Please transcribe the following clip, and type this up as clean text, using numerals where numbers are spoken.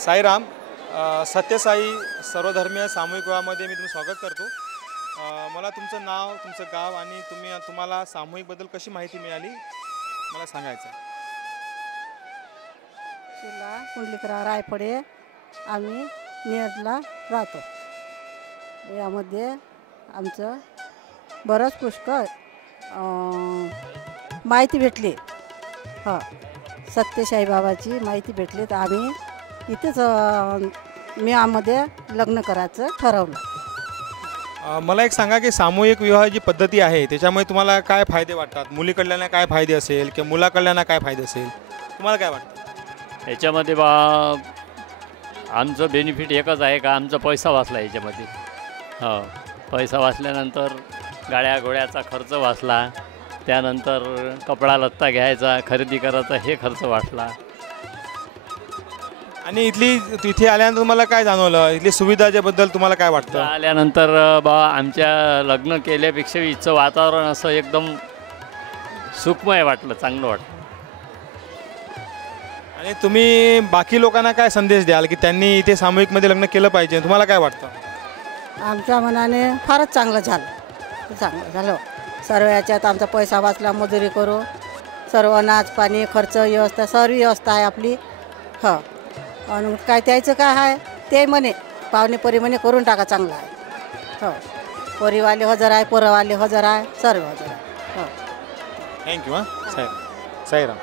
साईराम. सत्यसाई सर्वधर्मीय सामूहिक विवाहामध्ये मी तुमचं स्वागत करतो. मला तुमचं नाव, तुमचं गाव आणि तुम्हाला सामूहिकबद्दल कशी माहिती मिळाली मला सांगायचं आहे. शिला कुंडलिकराव रायपडे, आम्ही नेरला राहतो. यामध्ये आमचं बरंच पुष्कळ माहिती भेटली. हो, सत्यसाई बाबाची माहिती भेटली तर आम्ही इथेच मियामध्ये लग्न करायचं ठरवलं. मला एक सांगा की सामूहिक विवाह जी पद्धती आहे त्याच्यामुळे तुम्हाला काय फायदे वाटतात? मुलीकडल्यानं काय फायदे असेल किंवा मुलाकडल्यानं काय फायदे असेल, तुम्हाला काय वाटतं? याच्यामध्ये आमचं बेनिफिट एकच आहे का आमचा पैसा वाचला याच्यामध्ये. हो, पैसा वाचल्यानंतर गाड्या घोड्याचा खर्च वाचला, त्यानंतर कपडा लत्ता घ्यायचा, खरेदी करायचा हे खर्च वाचला. आणि इथे आल्यानंतर तुम्हाला काय जाणवलं? इथली सुविधाच्याबद्दल तुम्हाला काय वाटतं? आल्यानंतर आमच्या लग्न केल्यापेक्षा इथचं वातावरण असं एकदम सुखमय वाटलं, चांगलं वाटलं. आणि तुम्ही बाकी लोकांना काय संदेश द्याल की त्यांनी इथे सामूहिकमध्ये लग्न केलं पाहिजे? तुम्हाला काय वाटतं? आमच्या मनाने फारच चांगलं झालं. सर्व याच्यात आमचा पैसा वाचला, मजुरी करू, सर्व अनाज पाणी खर्च व्यवस्था सर्व व्यवस्था आहे आपली. हो, आणि काय त्याचं काय आहे ते म्हणे पाहुणे परी म्हणे करून टाका, चांगलं आहे. हो, पोरीवाले हजर आहे, पोरवाले हजर आहे, सर्व हजर आहे. हो, थँक्यू. साईराम.